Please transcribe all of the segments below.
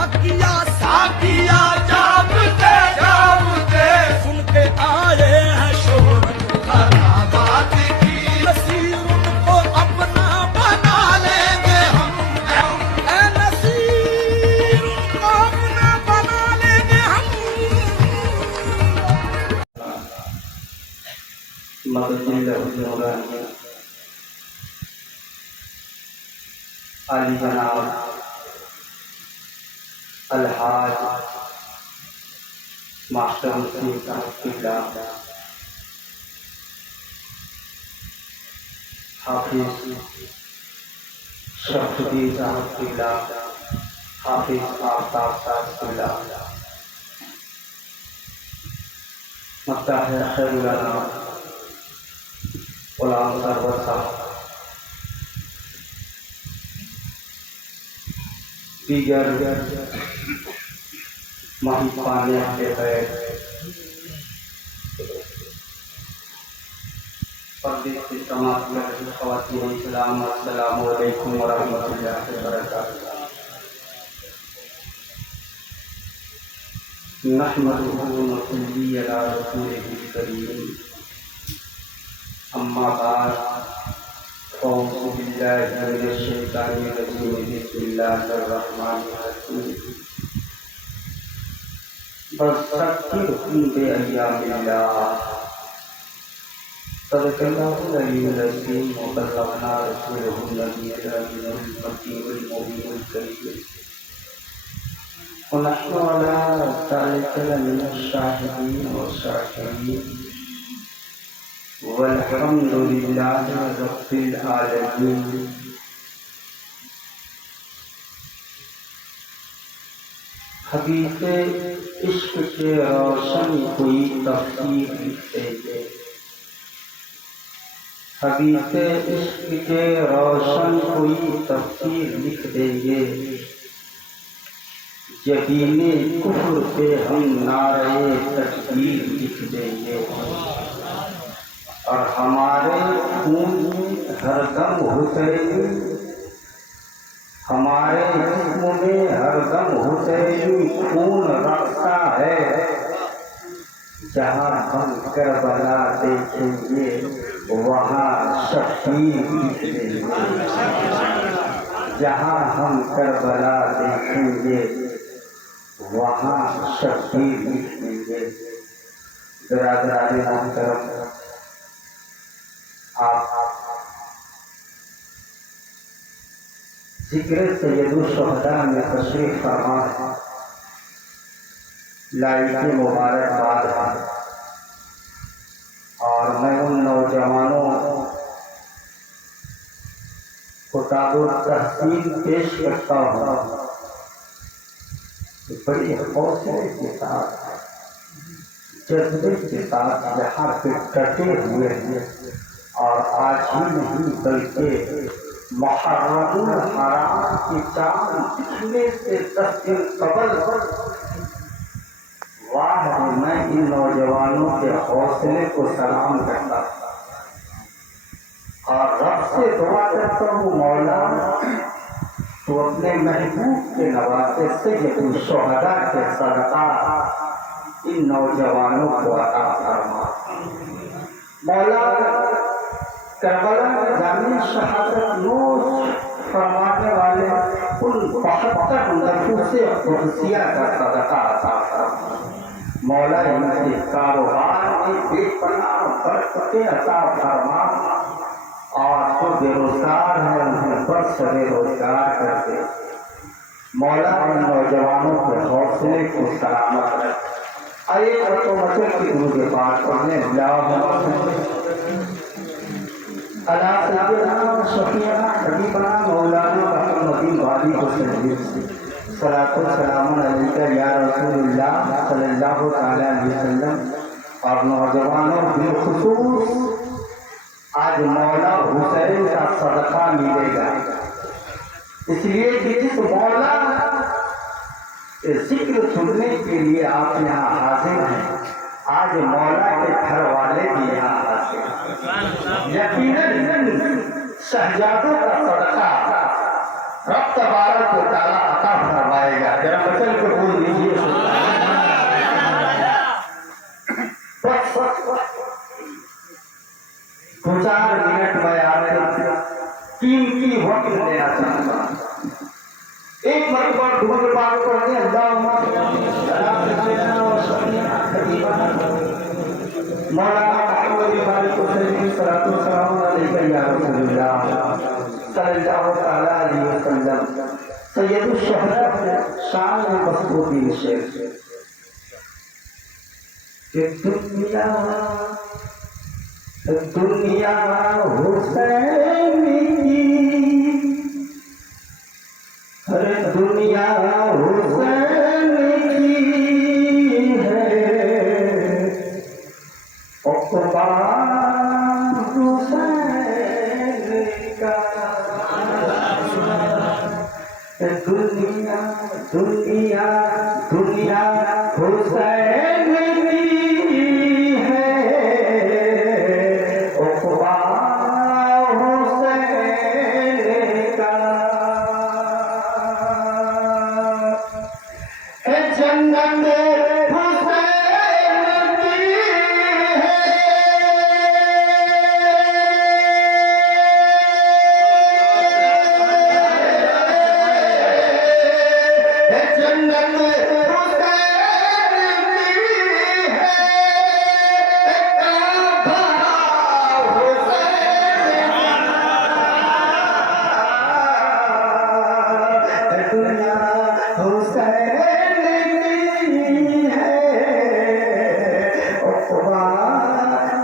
साकिया साकिया जामते जामते सुन के आए हैं शोर खराबात की नसीर उनको अपना बना लेंगे हम ए नसीर उनको अपना बना लेंगे हम अली जनाब अलहाज मास्टर मुस्लिम साहब किबला हाफिज शरफुद्दीन साहब किबला हाफिज आफ्ताब साहब किबला मफ्ताह खैरुल अनाम गुलाम सरवर साहब दीगर महिपाने के पैर परदेश से समाप्त कर रही ख़वातीन इस्लाम अस्सलामु अलैकुम व रहमतुल्लाहि व बरकातुहू नहमदुहु व नसल्ली अला रसूलिहिल करीम अम्मा बाद औज़ु बिल्लाहि मिनश शैतानिर रजीम बिस्मिल्लाहिर रहमानिर रहीम फज़क्किरहुम बिअय्यामिल्लाह सदक़ल्लाहुल अलीयुल अज़ीम व बल्लगना रसूलहुन नबिyyul अमीनुल मकीनुल मुबीनुल करीम व नहनु अला ज़ालिका लमिनश शाहिदीन व शाकिरीन वल्हम्दुलिल्लाहि रब्बिल आलमीन। हकीक़े इश्क के रोशन कोई तफ़सीर लिख देंगे हकीक़े इश्क के रोशन कोई तफ़सीर लिख देंगे यकीने कुफ्र पे हम नारे तकबीर लिख देंगे और हमारे खून में हरदम हुसैनी हमारे जिस्म में हरदम हुसैनी खून रखता है। जहाँ हम करबला देखेंगे वहाँ शफीर लिख देंगे जहाँ हम करबला देखेंगे वहाँ शफीर लिख देंगे। बिरादराने मोहतरम आप जिक्र सैयदुल शुहदा में तशरीफ फरमा है लाइके मुबारकबाद है और मैं उन नौजवानों को ताबुत तहसीन पेश करता हूँ बड़ी हौसले के साथ जज्बे के साथ यहाँ पे डटे हुए हैं और आज ही नहीं बल्कि मुहर्रमुल हराम के चांद दिखने से 10 दिन कबल वाह मैं इन नौजवानों के हौसले को सलाम करता और रब से दुआ करता हूँ मौला तो अपने महबूब के नवासे सैयदुल शुहदा के सदका इन नौजवानों को अता फरमा। मौला करबला में जाने शहादत नूर फरमाने वाले उन 72 नफूसे खुदसिया का सदका अता फरमा। मौला इनके कारोबार में बेपनाह बरकतें अता फरमा और जो बेरोजगार है उन्हें बख्श रोजगार कर दे। मौला इन नौजवानों के हौसले को सलामत रख। आइए तो मचल की गुरु के पास पढ़ने अला सय्यदना शफीअना हबीबना मौलाना मुहम्मदिन वाली हुसैन सलातो सलामुन अलैका या रसूलुल्लाह सल्लल्लाहु तआला अलैहि वसल्लम। और नौजवानों बिलखुसूस आज मौला हुसैन का सदका मिलेगा, इसलिए कि जिस मौला के जिक्र सुनने के लिए आप यहाँ हाजिर हैं, आज मौला के घर वाले भी यहाँ हाजिर हैं। यकीनन शहजादों का सदका रब तबारक व तआला अता फरमाएगा। पर धूल पार करने अल्लाहुम्मा मौलाना मोहम्मद इमाम हुसैन सलातो सलाम अलैहि या रसूलुल्लाह सल्लल्लाहु तआला अलैहि वसल्लम सैयदुश शुहदा शान मसबूती शेख कि दुनिया हुसैन की हर दुनिया हुसैन की है उक़बा हुसैन का दुनिया दुनिया दुनिया हुसैन की है उक़बा हुसैन का जन्नत हुसैन की है जन्नत हुसैन की है काबा हुसैन दुनिया हुसैन की है उक़बा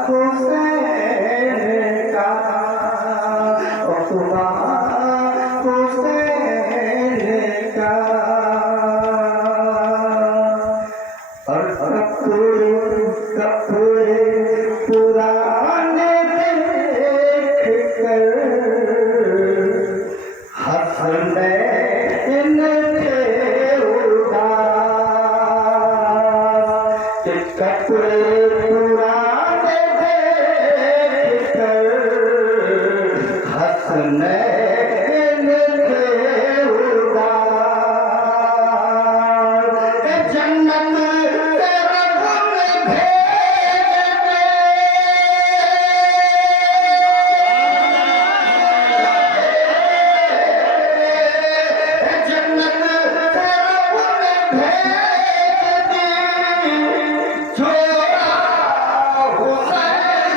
हुसैन का उक़बा हुसैन का और कपूर पुराने देख कर हसनैन के उदास कि कपड़े पुराने देख कर हसनैन के उदास जन्नत तेरा गुण जन्नत तेरा गुण भेद दी छोड़ा हुसैन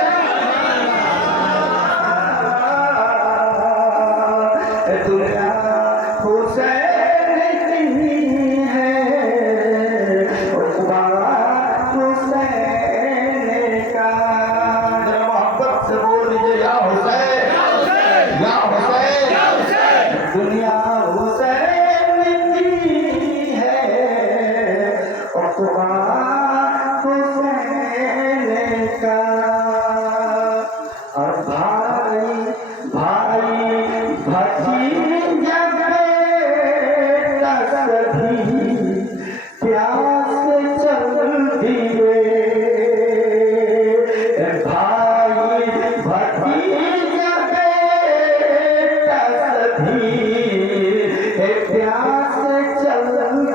दुनिया हुसैन की है उक़बा हुसैन का जरा मोहब्बत से बोल लीजिए या हुसैन या हुसैन दुनिया हुसैन की है उक़बा हुसैन का और भाई भाई भतीजा बेटा सभी प्यास चल दिए भाई भतीजा बेटा सभी प्यास चल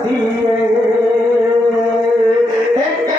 दिए कैसे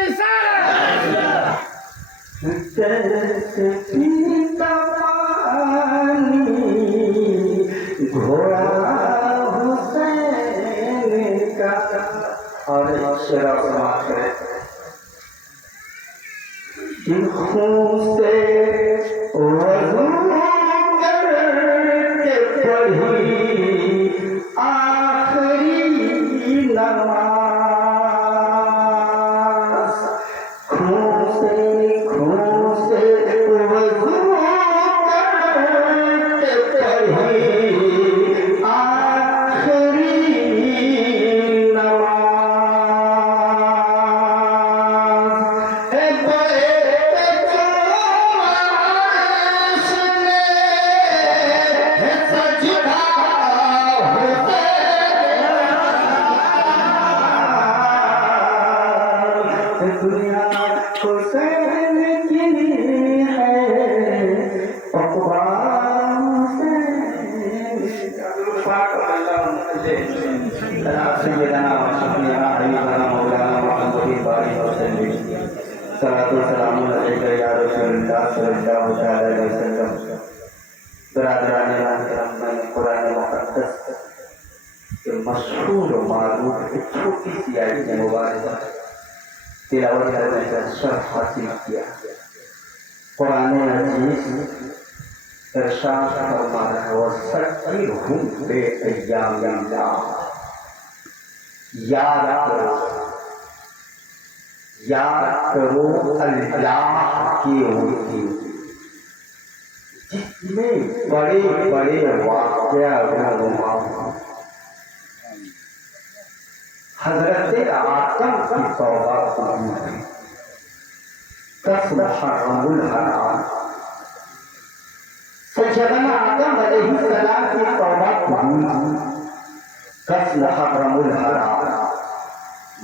पीना जैसे पीता पानी घोड़ा हुसैन का और शेरा समाज है खून से वज़ू करके पढ़ी आखिरी नमाज खून से वज़ू करके पढ़ी आखिरी नमाज दुनिया को सहने की है पकवान से सैयदना व शफीअना हबीबना मौलाना मुहम्मद बारी वसल्लम सलातो सलामु अलैका या रसूलल्लाह सल्लल्लाहु अलैहि वसल्लम। बरादरान रहम में कुरान मुक़द्दस के मशहूर और मारूफ एक छोटी सी आयत मुबारक तिलावत करने का शर्फ हासिल किया। कुरान अजीज इरशाद फरमा रहा है वसक्किरहुम बिअय्यामिल्लाह, याद करो अल्लाह की होती जिसमें बड़े बड़े वाक़या हजरत आदम की तौबा कबूल है। मुहर्रमुल हराम सैयदना आदम अलैहिस्सलाम की तौबा कबूल मुहर्रमुल हराम,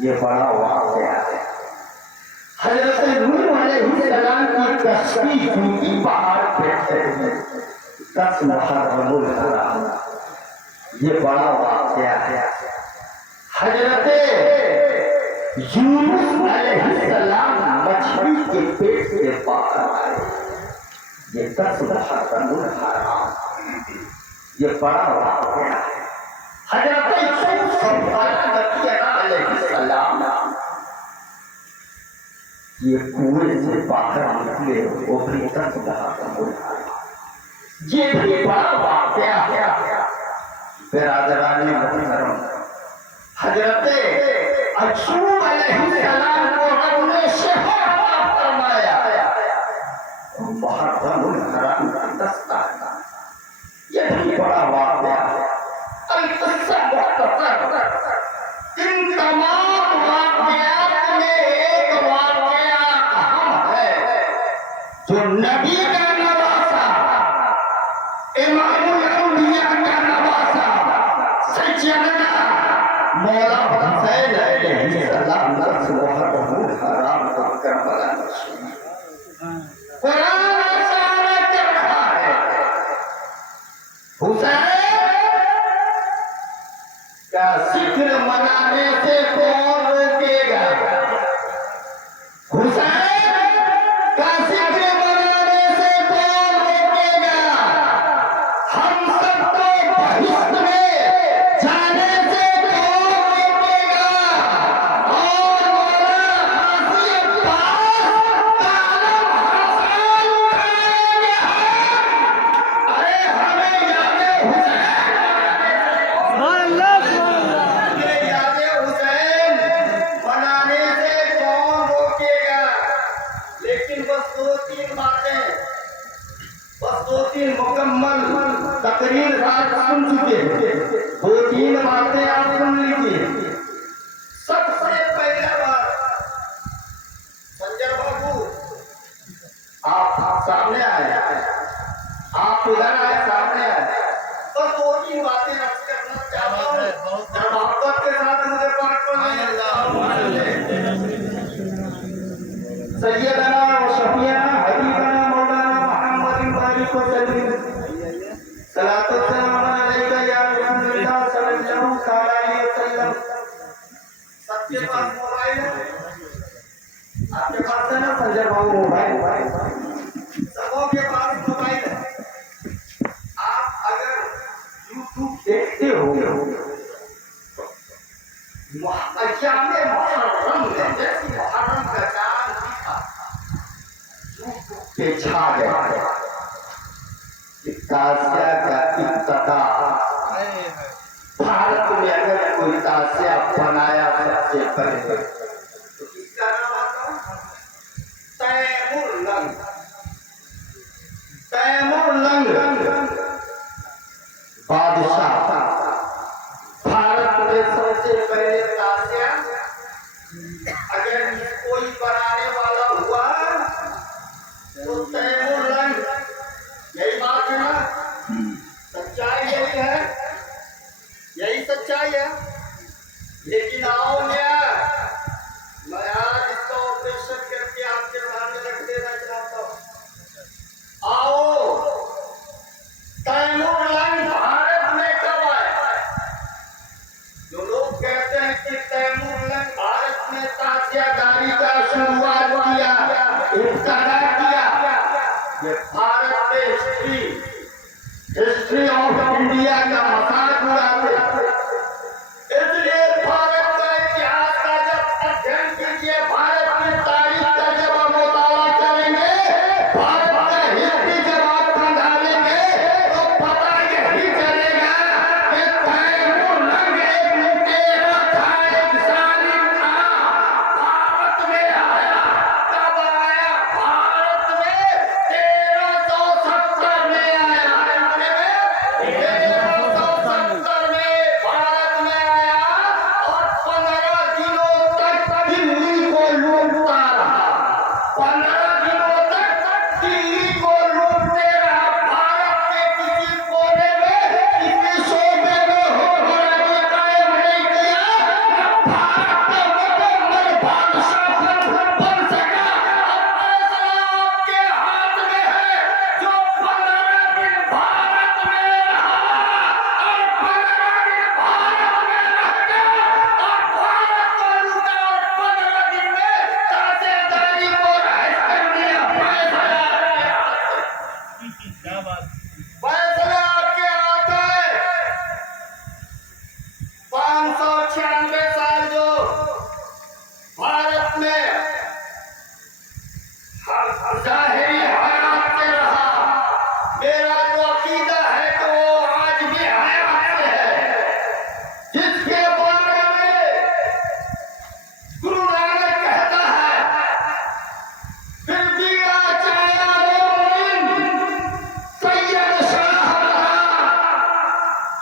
ये बड़ा वाक़या है। हजरत नूह अलैहिस्सलाम की कश्ती टूटी पहाड़ पे से मुहर्रमुल हराम, ये बड़ा वाक़या है। हजरत यूनुस अलैहिस्सलाम मछली के पेट से बाहर आए, ये मुहर्रमुल हराम, ये बड़ा वाक़या है। हजरत यूसुफ अलैहिस्सलाम ये कुएं से बाहर निकले, वो भी मुहर्रमुल हराम, ये भी बड़ा वाक़या है। बिरादराने मुहर्रम हजरत अय्यूब अलैहिस्सलाम को रब ने शहर फरमाया, मुहर्रमुल हराम का दस्ता, ये भी बड़ा वाक़या है। इन तमाम वाक़यात में एक वाक़या अहम है जो नबी का नवासा, इमामुल अंबिया का नवासा सैयदना मौला हुसैन अलैहिस्सलाम मुहर्रमुल हराम को करबला में कुरान इशारा कर रहा है, हुसैन का जिक्र मनाने से कौन रोकेगा? हुसैन का जिक्र मनाने से कौन रोकेगा? हम सबको बहिश्त में जाने से कौन रोकेगा? और मौला गाज़ी अब्बास का अलम हुसैन उठाएंगे हम। अरे हमें याद हुसैन मुकम्मल तकरीर आप सुन चुके हैं, दो तीन बातें आप सुन लीजिए। सबसे पहला बात, संजय बाबू आप सामने आए, आप इधर आए, सामने आए, बस दो तीन बातें अर्ज करना चाहता हूँ। जब आपके साथ मुझे पाठ पढ़ना सैयदना व शफीअना हबीबना मौलाना मुहम्मद बारी वसल्लम सलातो सलाम अलैका या रसूलल्लाह सल्लल्लाहु अलैहि वसल्लम। सबके पास मोबाइल है, आपके पास है ना संजय बाबू मोबाइल? सबों के पास मोबाइल है। आप अगर यूट्यूब देखते हो अय्यामे मुहर्रम में, जैसे मुहर्रम का चांद दिखा पे छा गया, ताज़िया का इब्तिदा भारत में अगर कोई ताज़िया बनाया सबसे पहले तो इसका नाम आता है तैमुरलंग। तैमुरलंग बादशाह भारत में सबसे पहले ताज़िया अगर कोई बनाने वाला हुआ तो तैमुरलंग, यही बात है ना? सच्चाई यही है, यही सच्चाई है। लेकिन आओ मैं आज इसका इसका क्या किया? ये भारत के हिस्ट्री ऑफ इंडिया का मजाक उड़ाते। इसलिए भारत का इतिहास का जब अध्ययन कीजिए, भारत की तारीख का जब आप मुताला करेंगे, भारत का हिस्ट्री जब आप खंगालेंगे तो पता यही चलेगा कि तैमूर लगे तेरा था, एक जालिम था, भारत में आया। कब आया? भारत में 1370 में आया। 1370 में भारत में आया और 15 दिनों तक दिल्ली को लूटता रहा। 15 दिनों तक दिल्ली को लूटते रहा। भारत के किसी कोने में, किसी शोबे में हुक्मरानी कायम नहीं किया। भारत का मुकम्मल बादशाह बन सका। अब फैसला आपके हाथ में है। जो 15 दिन भारत में रहा और 15 दिन भारत में रह गया और भारत को लूटा और 15 दिन में तासेदारी को राइज कर दिया। फैसला आपके हाथ है। क्या बात। फैसला आपके हाथ है। 596 साल जो भारत में जाहिरी हयात से रहा, मेरा जो अकीदा है तो वो आज भी हयात से है। जिसके बारे में गुरु नानक कहता है, फिर भी आचार्य सैयद शाह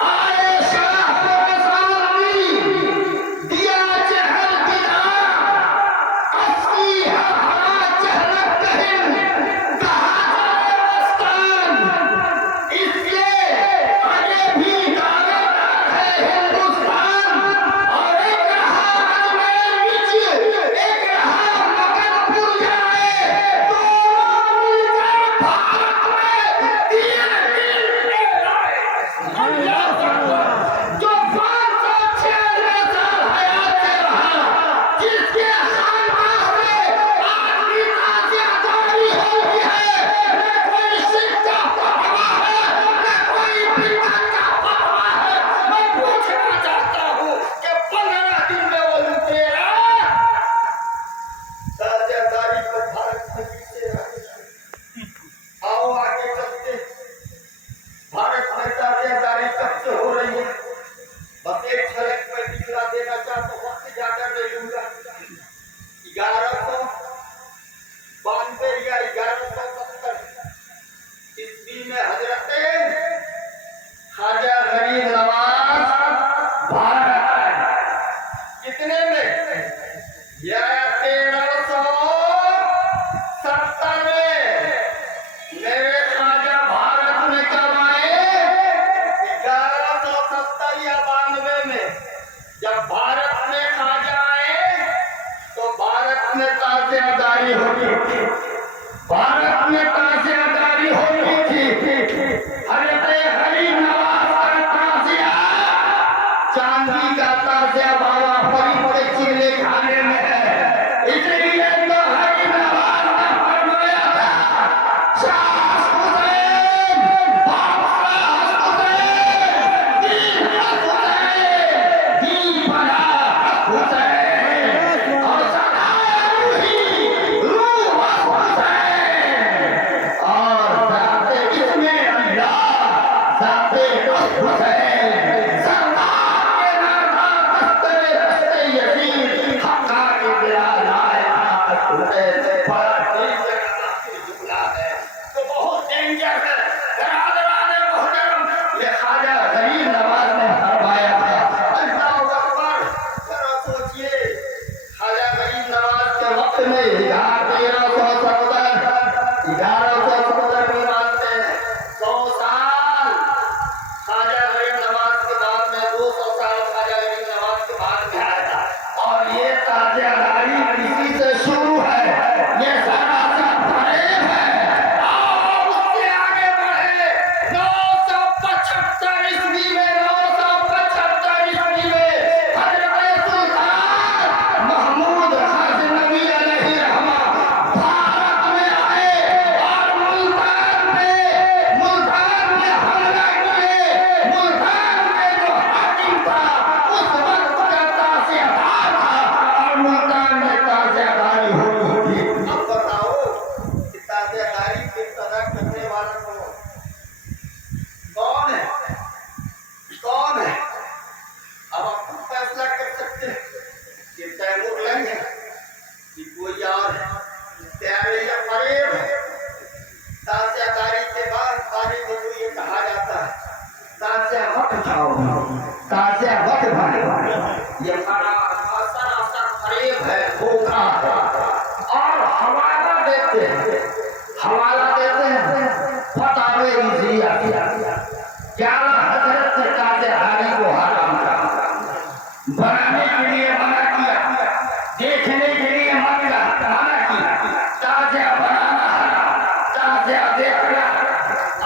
आए शाह दिया चहल दिला 80 हरा चहलत कहिन कहा जाए मस्तान। इसके आगे भी दावेदार है हिंदुस्तान। और एक रहा अजमेर विच, एक रहा मगनपुर जाए, दोनों मिलकर भारत में 3 दिन लाए। जो 596 साल हयात से रहा, जिसके खानदान में आज भी ताज़ियादारी होती है। न कोई सिक्का फतवा है, न कोई बिदअत का फतवा है। मैं पूछना चाहता हूँ कि 15 दिन में वो लुटेरा ताज़ियादारी को भारत में पीछे रहा। आओ आगे चलते हैं। भारत में ताज़ियादारी कब से हो रही है? बस एक झलक में दिखला देना चाहता हूँ, वक्त ज्यादा नहीं लूंगा। 1192 या 1170 ईस्वी में हजरत ख्वाजा गरीब नवाज भारत आए। कितने में? 1370 में मेरे ख्वाजा भारत में कब आए? 1170 या 92 में। जब भारत में ख्वाजा आए तो भारत में ताज़ियादारी होती थी। भारत में ताज़ियादारी होती थी। हजरत गरीब नवाज का ताज़िया चांदी का ताज़िया बाबा फरीद के चिल्ले खाने में है। इसलिए तो गरीब नवाज ने फरमाया था, शाह हुसैन, बादशाह हुसैन, दीन हुसैन, दीन बना हुसैन और सदा रूह हुसैन। और इसमें अल्लाह देते हैं, हवाला देते हैं फतावे रिजिया, क्या हजरत ने काजे हारी को हराम कहा, बनाने के लिए मना किया, देखने के लिए मना किया, ताजा बनाना हराम, ताजा देखना,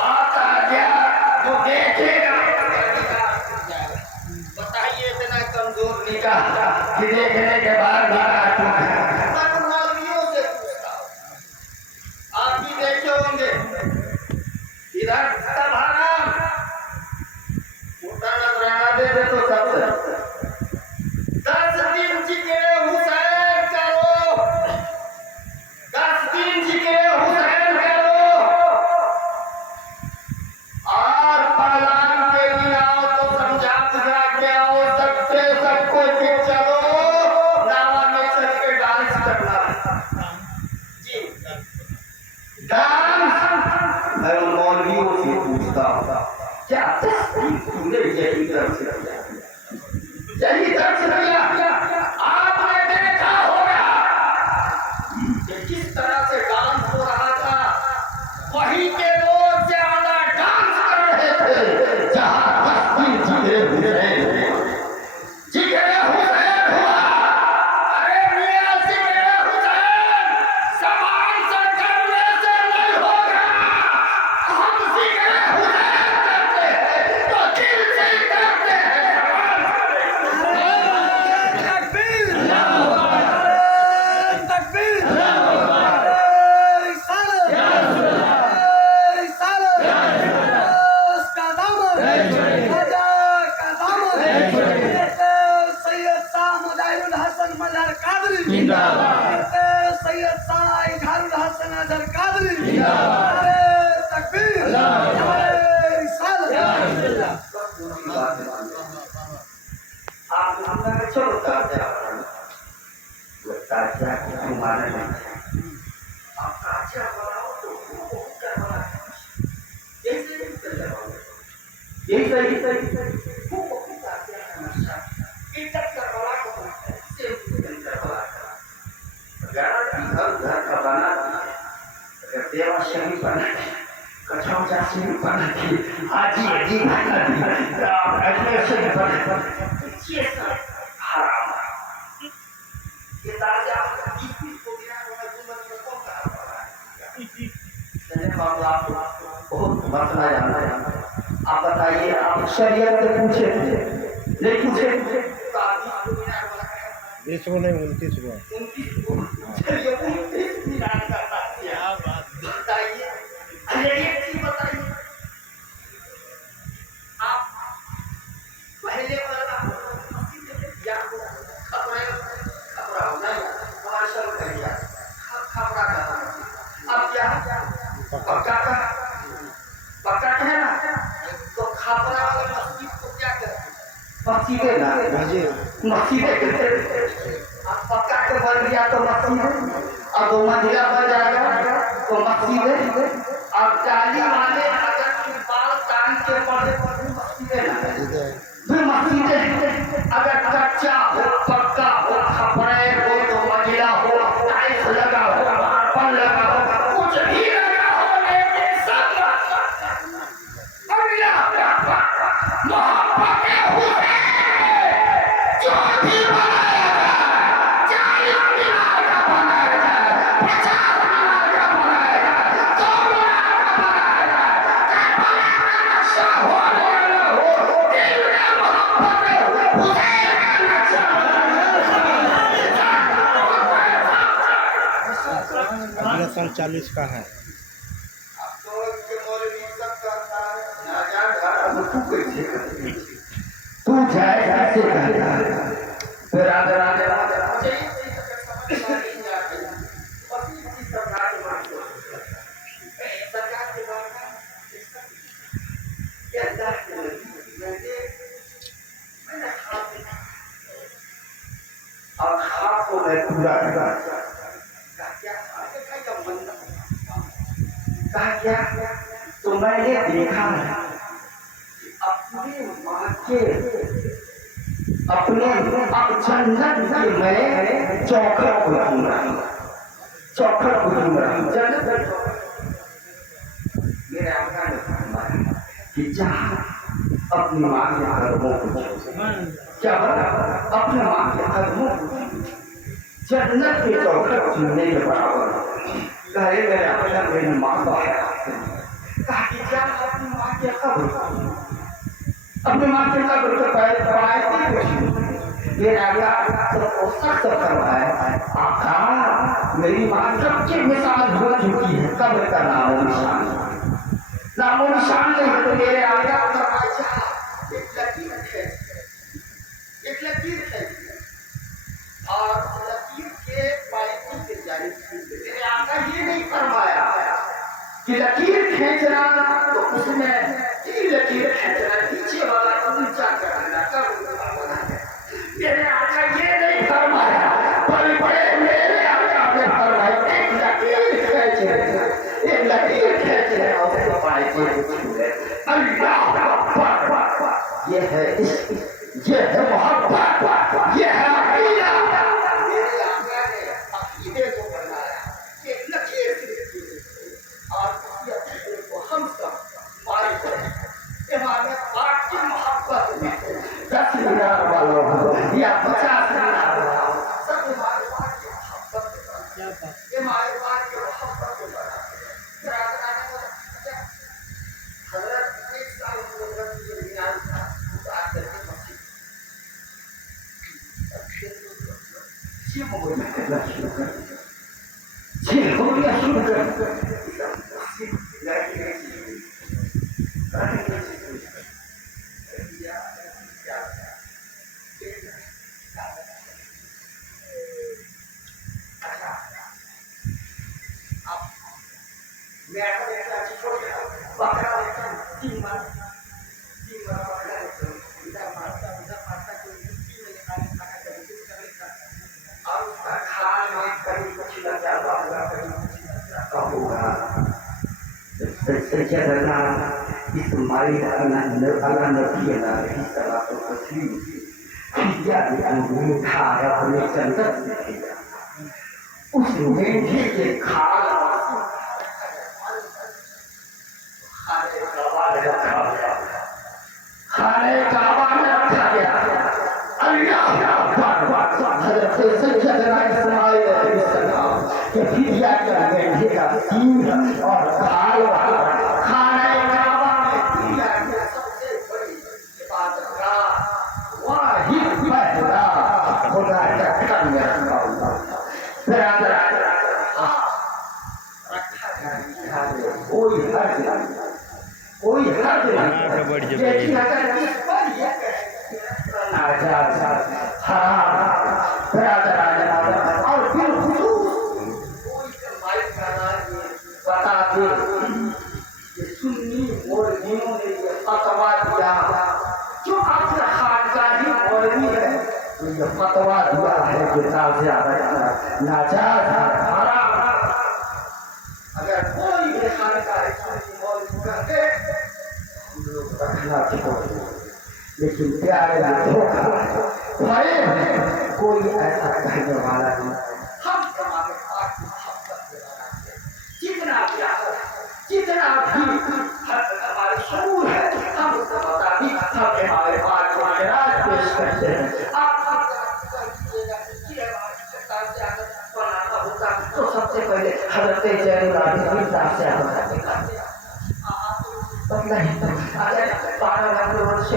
आता गया जो देखेगा। बताइए इतना कमजोर निकाह कि देखने के बाद मौलवियों से पूछता हूं, आप भी देखे होंगे इधर सब हराम, मोटा नजराना दे दे तो सबसे 10 दिन जिक्र हुसैन करो, 10 दिन जिक्र हुसैन करो, और पहलान के लिए आओ तो समझा बुझा के आओ, सबसे सबको के चलो, नावा में चल के डांस करना जी, डांस। मैं उन मौलवियों से पूछता हूँ, क्या तुमने यही दर्श किया, यही दर्श किया? आपने देखा होगा कि किस तरह से डांस हो रहा था, वहीं के लोग ज्यादा डांस कर रहे थे जहां 10 दिन जिक्र हुसैन हुआ। अरे मियां जिक्र हुसैन समान से करने से नहीं होगा, हम जिक्र हुसैन करते हैं तो दिल से करते हैं, तकबीर, तकबीर, उसका दामन, राजा का दामन, सैयद शाह मुजाहिदुल हसन मजहर कादरी, सैयद शाह इजहारुल हसन अजहर कादरी, तकबीर, आप अंदर चलो ताजा वो ताजा तुम्हारे नहीं, आप ताजा बनाओ तो वो करवाना जैसे वो ताजा नशा इतना करवा को से करवा घर का बना, अगर देवा शरीफ बना कछाव जासी बना की हाजी बना ऐसे शरीफ बना ये सब हराम है। ये ताजा को बिना में कौन कहा मैंने बाबा बहुत मसला जानना है, आप बताइए, आप शरीयत से पूछे थे नहीं पूछे? 20 को नहीं 29 को। चलिए 29 भी डाल करता क्या बात बताइए, एक चीज बताइए, आप पहले वाला या खबरा होना हमारे शर्म कर दिया खबरा का, अब क्या पक्का है ना, तो खबरा वाला मस्जिद को क्या करते, मस्जिदे ना मस्जिदे अब पक्का के बन गया तो मस्जिद, अब 2 मंजिला बन जाएगा तो मस्जिद, अब 40 वाले अगर बाल कान के पड़े मस्जिदे ना, फिर मस्जिद अगर कच्चा हो पक्का हो खपड़े हो 2 मंजिला हो टाइल्स लगा हो मार्बल लगा हो कुछ भी लगा हो, लेकिन सब मोहब्बत हुसैन जो भी बनाएगा 40 मीनार का बनाएगा, 50 मीनार का बनाएगा, 100 मीनार का बनाएगा, करबला का नक्शा होने वाला हो, दिल में मोहब्बत हुसैन का नक्शा अगला साल 40 का है। तू जाए कैसे कहता फिर आगे आगे और खाप को मैं पूरा कहा क्या तो मैंने देखा है अपने माँ के अपने अब जन्नत के मैं चौखट खोलूंगा, चौखट बुझूंगा जन्नत मेरे आका ने फरमाया कि जहाँ अपनी माँ के कदमों को क्या बता अपनी माँ के कदमों को जन्नत के चौखट चुनने के बराबर कहे मेरे आका मेरी माँ का है कहा कि क्या अपनी माँ के कब्र अपनी माँ के कब्र के पैर पड़ाए ये आका सबको सख्त करवाए आका मेरी माँ सबके मिसाल हो चुकी है कब्र का नामो निशान नहीं है तो मेरे आका एक लकीर है और लकीर के पाइपों के जारी मेरे आका ये नहीं फरमाया कि लकीर खींचना तो उसमें तीन लकीर खींचना नीचे वाला को नीचा करना मेरे आका ये नहीं फरमाया बड़े मेरे आका ने फरमाया एक लकीर खींचना और उसको पाइपों को छूले अल्लाह अकबर ये है इश्क ये है मोहब्बत ये है अकीदा मेरे आका ने अकीदे को बनाया कि लकीर से और इसी अकीदे को हम सब मारे करें इमारत पाक की मोहब्बत में 10 मीनार वालों या 50 मीनार वालों सब हमारे पाक की मोहब्बत में हमारे पाक की मोहब्बत में बना हजरत एक साल के मीनार था बात करके मस्जिद ये मोहब्बत करना शुरू कर ये हो गया शुरू कर मैं आपको एक अच्छी छोड़ गया बकरा लेकर 3 बार बकरा लेकर इधर मारता कोई मुट्ठी में निकाल खाता कभी कुछ करता और उसका खान में कभी कुछ लग जाता होगा कभी कुछ लग जाता होगा सच्चा करना इस्माइल अल्लाह नबी है ना इस तरह तो कुछ भी क्या भी अंगूर खा रहा हमें चंदन उस मीठे के खाल खाने काबा में रखा गया अल्लाह अकबर हज़रत सैयदना इस्माइल अलैहिस्सलाम के फिदिया का मेंढे का सींग और खाल वाला खाने काबा में फिदिया की सबसे बड़ी इबादत गाह वाहिद पहला खुदा का काम रखा हुआ बराबर रखा गया कोई हर्ज नहीं देखिए आजा हराम बराबर और फिर कोई कमाई करना ये बता दे कि सुन्नी मौलवियों ने ये फतवा दिया जो अपने खानदानी मौलवी है तो ये फतवा दिया है कि नाजायज हराम अगर कोई भी खानदानी सुन्नी मौलवी करते हम लोग रखना चाहिए लेकिन प्यारे धोखा कोई ऐसा कहने वाला नहीं हम हमारे पास मोहब्बत में जितना जितना भी हमारे शऊर है हम उसको बता दी हम हमारे पास पेश करते हैं तो सबसे पहले हजरत जैनुल आबिदीन साहब से हम अगर 12 लाख वर्ष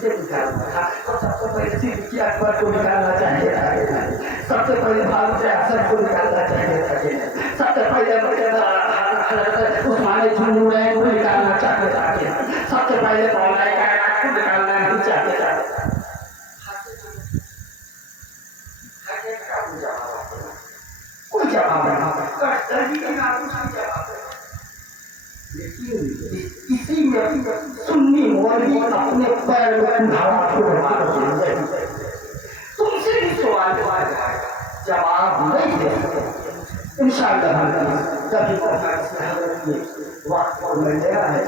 से निकालना था तो सबसे पहले सिद्दीक़ अकबर को निकालना चाहिए सबसे पहले फारूक हसन को निकालना चाहिए सबसे पहले उस्मान जुन्नूरैन को निकालना चाहिए सबसे पहले मौलाना कायनात को निकालना नहीं चाहिए कोई जवाब नहीं इसी में सुन्नी मौलवी अपने पैर में कुल्हाड़ा तुमसे भी सवाल जवाब नहीं दे इंशाअल्लाह कभी वक्त मिलेगा है